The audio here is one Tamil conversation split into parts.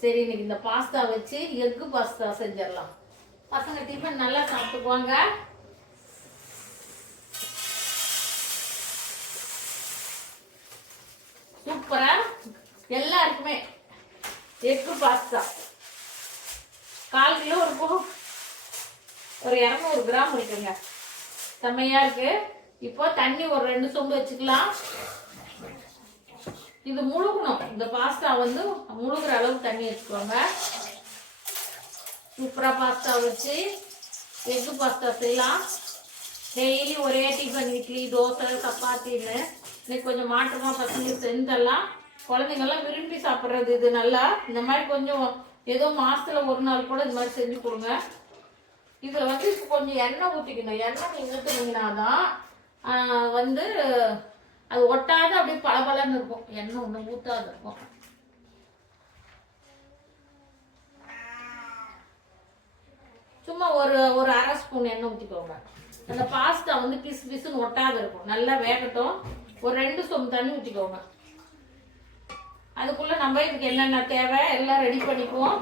சரி இன்னைக்கு இந்த பாஸ்தா வச்சு எக்கு பாஸ்தா செஞ்சிடலாம். பசங்க டிஃபன் நல்லா சாப்பிட்டுக்குவாங்க. சூப்பரா? எல்லாருக்குமே எக்கு பாஸ்தா. கால் கிலோ இருக்கும் ஒரு இரநூறு கிராம் இருக்குங்க. செம்மையா இருக்கு. இப்போ தண்ணி ஒரு ரெண்டு சொம்பு வச்சுக்கலாம். இது முழுகணும். இந்த பாஸ்தா வந்து முழுகிற அளவுக்கு தண்ணி வச்சுக்கோங்க சூப்பராக பாஸ்தா வச்சு எக்கு பாஸ்தா செய்யலாம். டெய்லி ஒரே டிஃபன் இட்லி தோசை சப்பாத்தின்னு இன்னைக்கு கொஞ்சம் மாற்றமாக பசங்க செஞ்செல்லாம் குழந்தைங்கெல்லாம் விரும்பி சாப்பிட்றது இது நல்லா. இந்த மாதிரி கொஞ்சம் ஏதோ மாதத்தில் ஒரு நாள் கூட இந்த மாதிரி செஞ்சு கொடுங்க. இதில் வந்து கொஞ்சம் எண்ணெய் ஊற்றிக்கணும் எண்ணெய் நீங்கள் ஊற்றுனீங்கன்னா தான் வந்து அது ஒட்டாத அப்படியே பளபளன்னு இருக்கும். எண்ணெய் ஒன்றும் ஊற்றாது இருக்கும் சும்மா ஒரு ஒரு அரை ஸ்பூன் எண்ணெய் ஊற்றிக்கோங்க அந்த பாஸ்தா வந்து பிசு பிசுன்னு ஒட்டாத இருக்கும். நல்லா வேகட்டும். ஒரு ரெண்டு சொம்பு தண்ணி ஊற்றிக்கோங்க அதுக்குள்ளே நம்ம இதுக்கு என்னென்ன தேவை? எல்லாம் ரெடி பண்ணிக்குவோம்.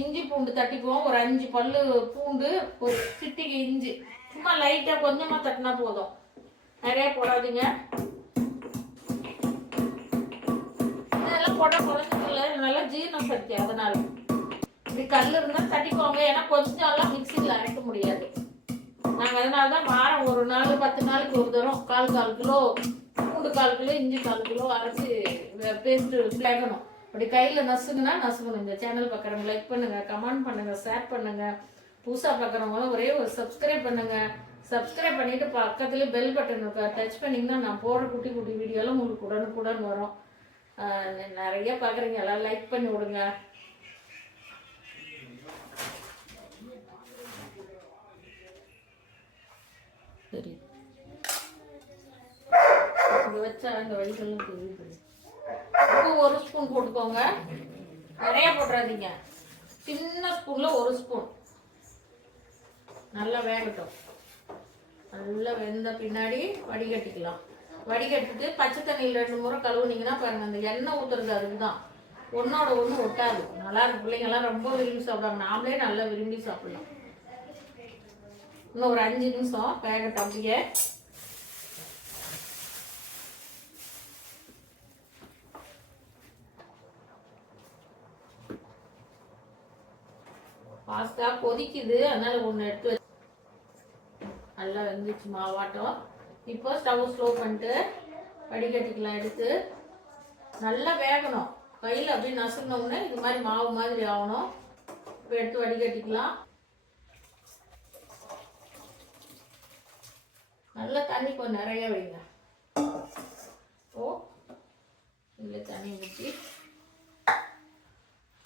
இஞ்சி பூண்டு தட்டிக்குவோம். ஒரு அஞ்சு பல்லு பூண்டு ஒரு சிட்டிகை இஞ்சி. சும்மா லைட்டாக கொஞ்சமாக தட்டினா போதும். நிறைய போடாதீங்க. இதெல்லாம் போட்டால் குழந்தைங்கள நல்லா ஜீரணம் சக்தி அதனால. இப்படி கல் இருந்தால் தட்டிக்கோங்க. ஏன்னா கொஞ்சம் எல்லாம் மிக்சியில் அரைக்க முடியாது. நாங்கள் அதனால தான் வாரம் ஒரு நாள் பத்து நாளைக்கு ஒரு தரம் கால் கால் கிலோ பூண்டு கால் கிலோ இஞ்சி கால் கிலோ அரைச்சி பேஸ்ட்டு வேகணும் அப்படி கையில் நசுங்கன்னா நசுங்கணும். இந்த சேனல் பார்க்குறவங்க லைக் பண்ணுங்கள் கமெண்ட் பண்ணுங்க ஷேர் பண்ணுங்கள் புதுசாக பார்க்குறவங்க ஒரே ஒரு சப்ஸ்கிரைப் பண்ணுங்கள் சப்ஸ்கிரைப் பண்ணிட்டு பக்கத்துலேயே பெல் பட்டன் டச் பண்ணிங்கன்னா நான் போடுற குட்டி குட்டி வீடியோலாம் உங்களுக்கு உடனுக்குடன் வரும். நிறைய பார்க்குறீங்க எல்லாம் லைக் பண்ணி விடுங்க. சரி. இங்க வச்சா இந்த வழிகள்லாம் தெரியுது. உப்பு ஒரு ஸ்பூன் போட்டுக்கோங்க. நிறைய போட்டுறாதீங்க. சின்ன ஸ்பூன்ல ஒரு ஸ்பூன் நல்லா வேகட்டும். நல்லா வெந்த பின்னாடி வடிகட்டிக்கலாம். வடிகட்டிட்டு பச்சை தண்ணியில் ரெண்டு முறை கழுவுனீங்கன்னா பாருங்க அந்த எண்ணெய் ஊற்றுறது அதுக்கு தான் ஒன்றோட ஒன்று ஒட்டாது. நல்லா இருக்கும். பிள்ளைங்கள்லாம் ரொம்ப விரும்பி சாப்பிடுவாங்க. நாமளே நல்லா விரும்பி சாப்பிடலாம். இன்னும் ஒரு அஞ்சு நிமிஷம். பேக்கெட் அப்படியே பாஸ்தா கொதிக்குது. அதனால ஒன்று எடுத்து வச்சு வெந்துச்சு மாவாட்டம். இப்போ ஸ்டவ் ஸ்லோ பண்ணிட்டு வடிகட்டிக்கலாம் எடுத்து நல்லா வேகணும். கையில் அப்படியே நசுங்கினோம்னா இது மாதிரி மாவு மாதிரி ஆகணும். இப்போ எடுத்து வடிகட்டிக்கலாம். நல்லா தண்ணி கொஞ்சம் நிறைய வைங்க. ஓ இதில் தண்ணி ஊற்றி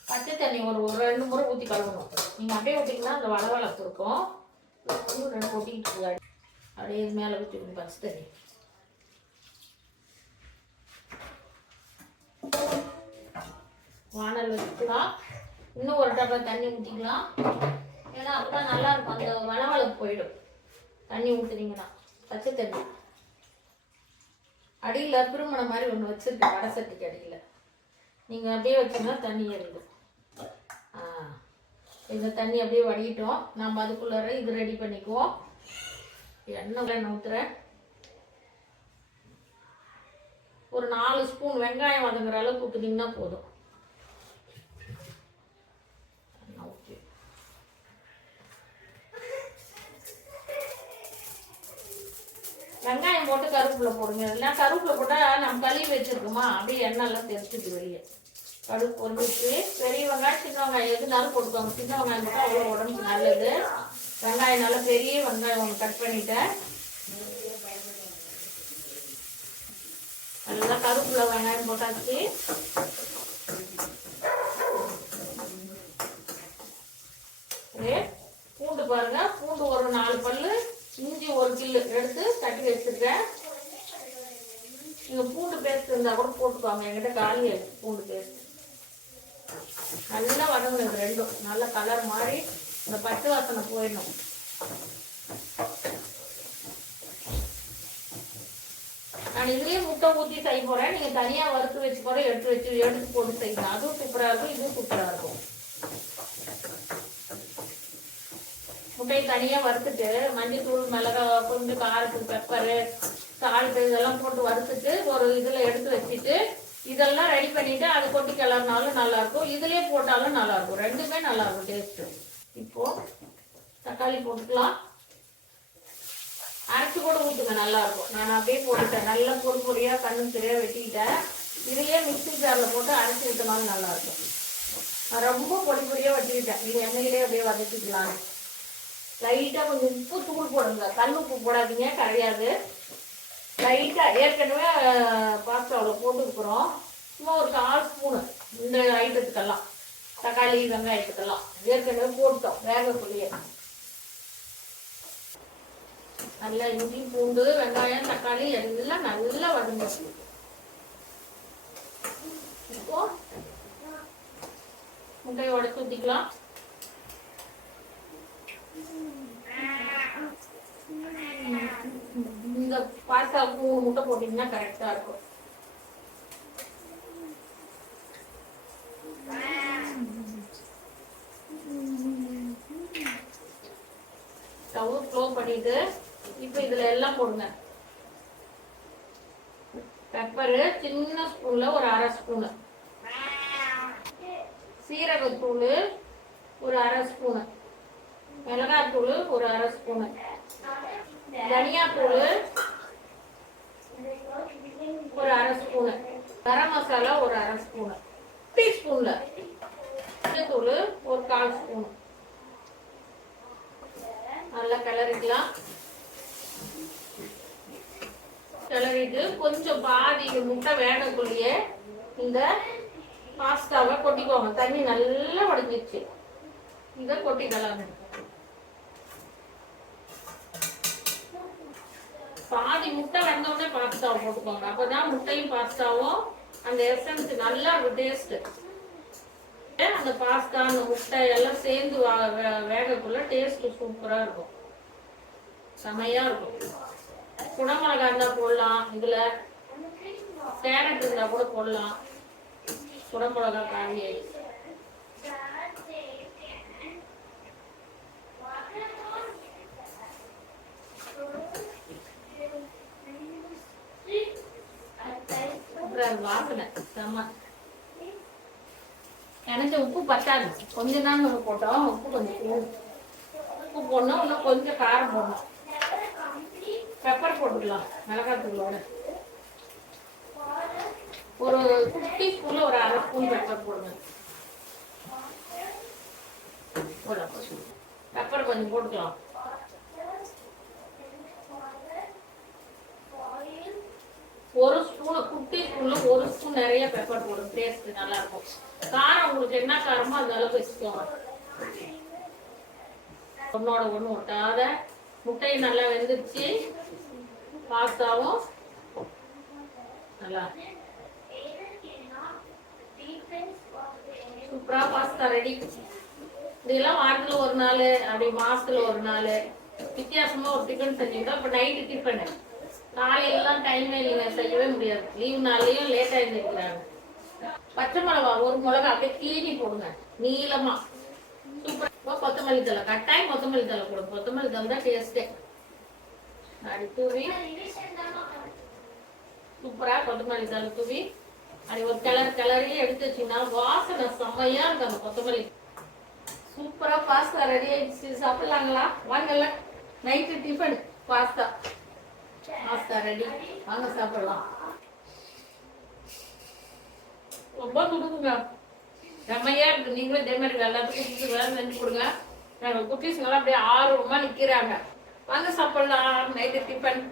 பச்சை தண்ணி ஒரு ஒரு ரெண்டு முறை ஊற்றி கழுவணும். நீங்கள் அப்படியே ஊற்றிங்கன்னா அந்த வளவளப்பு இருக்கும். இன்னும் ரெண்டு ஊட்டிக்கிட்டு அப்படியே மேலே ஊற்றிக்கணும் பச்சை தண்ணி வானல் வச்சுக்கலாம். இன்னும் ஒரு டப்பா தண்ணி ஊற்றிக்கலாம் ஏன்னா அப்போ நல்லா இருக்கும் அந்த வளவளப்பு போயிடும். தண்ணி ஊற்றுனீங்கன்னா பச்சை தண்ணி. அடியில் திருமணம் மாதிரி ஒன்று வச்சுருக்கேன் வடை சட்டிக்கு அடியில். நீங்கள் அப்படியே வச்சீங்கன்னா தண்ணி ஏறிடும். ஆ. இந்த தண்ணி அப்படியே வடியிட்டோம். நம்ம அதுக்குள்ளார இது ரெடி பண்ணிக்குவோம். எண்ணெய் எண்ணெய் ஊற்றுறேன் ஒரு நாலு ஸ்பூன் வெங்காயம் வதங்குற அளவுக்கு ஊற்றுனீங்கன்னா போதும். வெங்காயம் போட்டு கருவேப்பிலை போடுங்க. இல்லைன்னா கருவேப்பிலை போட்டால் நம்ம கழுவி வச்சுருக்கோமா அப்படியே எண்ணெய்லாம் தெரிச்சிட்டு வெளியே. கடுப்பு பொரிஞ்சிச்சு. பெரிய வெங்காயம் சின்ன வெங்காயம் எதுனாலும் போட்டுக்கோங்க. சின்ன வெங்காயம் போட்டால் அவ்வளோ உடம்புக்கு நல்லது. வெங்காயம் நல்லா பெரிய வெங்காயம் ஒன்று கட் பண்ணிட்டேன். நல்லா கருப்புல வெங்காயம் போட்டாச்சு. பூண்டு பாருங்க. பூண்டு ஒரு நாலு பல்லு இஞ்சி ஒரு கில்லு எடுத்து தட்டி வச்சிருக்கேன். நீங்க பூண்டு பேஸ்ட் இருந்தா கூட போட்டுக்கோங்க. என்கிட்ட காலி பூண்டு பேஸ்ட் நல்லா வதங்கணும் ரெண்டும். நல்லா கலர் மாதிரி இந்த பச்சை வாசனை போயிடணும். நான் இதுலயே முட்டை ஊற்றி செய்ய போகிறேன் நீங்கள் தனியாக வறுத்து வச்சு கூட எடுத்து வச்சு எடுத்து போட்டு செய்யலாம் அதுவும் சூப்பராக இருக்கும். இதுவும் சூப்பராக இருக்கும். முட்டையை தனியாக வறுத்துட்டு மஞ்சள் மிளகா புண்டு காரத்துக்கு பெப்பரு சால்ட்டு இதெல்லாம் போட்டு வறுத்துட்டு ஒரு இதில் எடுத்து வச்சுட்டு இதெல்லாம் ரெடி பண்ணிட்டு அது கொட்டி கிளறினாலும் நல்லா இருக்கும். இதுலயே போட்டாலும் நல்லா இருக்கும். ரெண்டுமே நல்லா இருக்கும் டேஸ்ட்டு தக்காளி போட்டுக்கலாம். அரைச்சி கூட ஊற்றுங்க நல்லா இருக்கும் நான் அப்படியே போட்டுட்டேன். நல்லா பொடி பொடியாக கண்ணு சரியாக வெட்டிக்கிட்டேன். இதையே மிக்சி ஜாரில் போட்டு அரைச்சி விட்டனாலும் நல்லா இருக்கும் நான் ரொம்ப பொடி பொடியாக வச்சுக்கிட்டேன் இது எண்ணெயிலே அப்படியே வதக்கிக்கலாம். லைட்டாக கொஞ்சம் உப்பு தூள் போடுங்க. கல் உப்பு போடாதீங்க கிடையாது லைட்டாக ஏற்கனவே பாஸ்தாவில் போட்டுருக்குறோம். சும்மா ஒரு கால் ஸ்பூனு. இந்த ஐட்டத்துக்கெல்லாம் தக்காளி வெங்காயத்துக்கெல்லாம். ஏற்கனவே போட்டோம் வேகக்குள்ளேயே. நல்லா இஞ்சி பூண்டு வெங்காயம் தக்காளி எல்லாம் நல்லா வதங்கிச்சு இப்போ முட்டையை உடச்சு ஊற்றிக்கலாம் இந்த பாஸ்தாவுக்கு மூணு முட்டை போட்டீங்கன்னா கரெக்டா இருக்கும். ஸ்டவ் க்ளோ பண்ணிட்டு இப்போ இதுல எல்லாம் போடுங்க பெப்பரு சின்ன ஸ்பூன்ல ஒரு அரை ஸ்பூனு சீரகத்தூள் ஒரு அரை ஸ்பூனு மிளகாத்தூள் ஒரு அரை ஸ்பூனு தனியாத்தூள் ஒரு அரை ஸ்பூனு கரம் மசாலா ஒரு அரை ஸ்பூனு டீஸ்பூனில் தூள் ஒரு கால் ஸ்பூன் நல்லா கிளறிக்கலாம். கிளறிட்டு கொஞ்சம் பாதி இந்த முட்டை வேகக்குள்ளேயே இந்த பாஸ்தாவை கொட்டிக்கோங்க. தண்ணி நல்லா உடஞ்சிச்சு இதை கொட்டிக்கலாம். பாதி முட்டை வந்தோடனே பாஸ்தாவை போட்டுக்கோங்க. அப்பதான் முட்டையும் பாஸ்தாவும் அந்த எசன்ஸ் நல்லா இருக்கும் டேஸ்ட் அந்த பாஸ்தா அந்த முட்டை எல்லாம் சேர்ந்து வேகக்குள்ள டேஸ்ட் சூப்பரா இருக்கும். செமையா இருக்கும். குடமிளகா இருந்தா போடலாம் இதுல கேரட் இருந்தா கூட போடலாம். குடமிளகா காய் அப்புறம் வாசனை செம்ம உப்பு பத்தாது. கொஞ்ச நாள் நம்ம போட்டோம் உப்பு கொஞ்சம் உப்பு போடணும் இன்னும் கொஞ்சம் காரம் போடணும். பெப்பர் போட்டுக்கலாம். மிளகாத்தூளோட ஒரு குட்டி ஸ்பூனில் ஒரு அரை ஸ்பூன் பெப்பர் போடுங்க. பெப்பர் கொஞ்சம் போட்டுக்கலாம். ஒரு ஸ்பூன் குட்டி ஸ்பூன்ல ஒரு ஸ்பூன் நிறைய பெப்பர் போடும் டேஸ்ட் நல்லா இருக்கும் காரம் உங்களுக்கு என்ன காரமோ அந்த அளவுக்கு வச்சுக்கோங்க. ஒன்னோட ஒன்று ஒட்டாத முட்டையும் நல்லா வெந்துருச்சு. பாஸ்தாவும் நல்லா. சூப்பரா பாஸ்தா ரெடி. இதெல்லாம் வாரத்துல ஒரு நாள் அப்படி மாசத்துல ஒரு நாள். வித்தியாசமா ஒரு டிஃபன் செஞ்சீங்கன்னா இப்போ நைட்டு டிஃபனு காலையிலலாம் டைமே இல்லைங்க செய்யவே முடியாது. லீவ் நாள்லையும் லேட்டாக எழுந்திருக்கிறாங்க. பச்சை மிளகா ஒரு மிளகா அப்படியே கிளீனி போடுங்க. நீளமாக இப்போ கொத்தமல்லி தலை கட்டாயம் கொத்தமல்லி தலை கொடு கொத்தமல்லி தலை தான் டேஸ்டே அப்படி தூவி. சூப்பரா கொத்தமல்லி தலை தூவி. அப்படி ஒரு கிளர் கிளறி எடுத்து வச்சிங்கன்னா வாசனை செம்மையா இருக்கும் அந்த கொத்தமல்லி. சூப்பரா பாஸ்தா ரெடி ஆயிடுச்சு. சாப்பிடலாங்களா? வாங்கல night tiffin pasta pasta ready வாங்க சாப்பிடலாம். ரொம்ப கொடுக்குங்க செம்மையா இருக்கு. நீங்களும் இதே மாதிரி எல்லாத்துக்கும் குட்டி வேலை செஞ்சு கொடுங்க. நாங்கள் குட்டீஸுங்கெல்லாம் அப்படியே ஆர்வமா நிக்கிறாங்க. வாங்க சாப்பிடலாம். Night tiffin